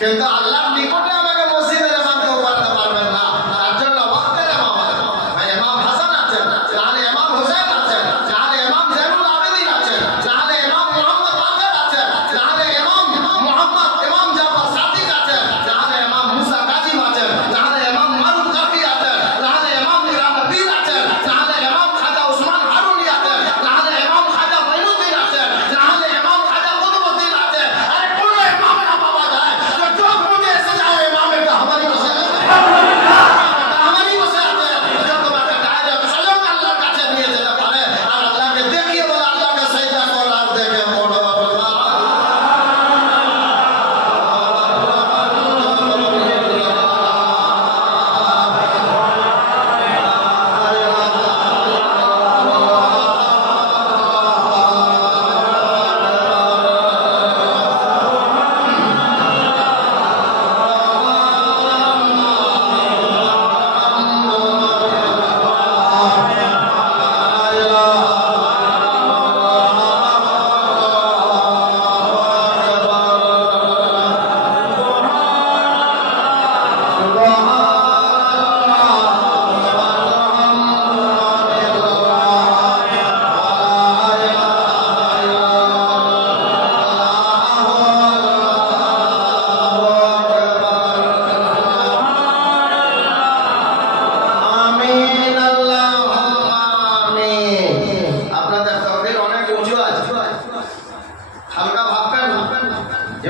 কিন্তু আল্লাহর নিকটে আমাকে মসজিদের ইমাম কেউ বানাতে পারবেন না। তার জন্য ওয়াক্তের ইমাম আছেন, ইমাম হাসান আছেন, তাহলে ইমাম হোসেন আছেন, তাহলে ইমাম জয়নুল আবেদিন আছেন, তাহলে ইমাম মুহাম্মদ বাকের আছেন, তাহলে ইমাম মুহাম্মদ ইমাম জাফর সাদিক আছেন, তাহলে ইমাম মুসা কাজিম আছেন, তাহলে ইমাম মারুফ কাফি আছেন, তাহলে ইমাম মিরান পীর আছেন, তাহলে ইমাম খাজা উসমান হারুনি আছেন, তাহলে ইমাম খাজা মাইনুদ্দিন আছেন, তাহলে ইমাম খাজা কুতুবউদ্দিন আছেন। আরে কোন ইমাম না পাওয়া যায় जो जो मुझे ऐसे जाओ इमाम का हमारी बसे हमारी बसे आते हैं जो तुम्हारे कहा जाए सलाम अल्लाह का से दिए देता पारे और अल्लाह के देखिए बोला अल्लाह का सजदा को लाभ देके बोलो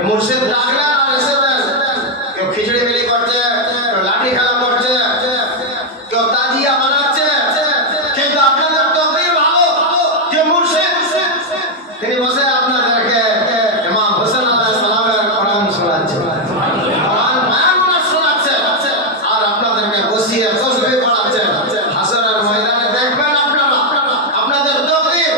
मुर्शिद डाकला और ऐसे क्यों खिचड़ी मिली करते क्यों लाठी खेला करते क्यों ताजिया बनाते কিন্তু আপনাদের তকদীর ভালো যে মুর্শিদ তিনি বসে আপনাদেরকে ইমাম হোসেন আলাইহিস সালামের কোরআন শোনাচ্ছেন কোরআন মায়ানা শোনাচ্ছেন আর আপনাদেরকে বসিয়ে তসবিহ পড়াচ্ছেন হাসরের ময়দানে দেখবেন আপনারা আপনাদের তকদীর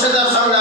মুর্শিদের সঙ্গে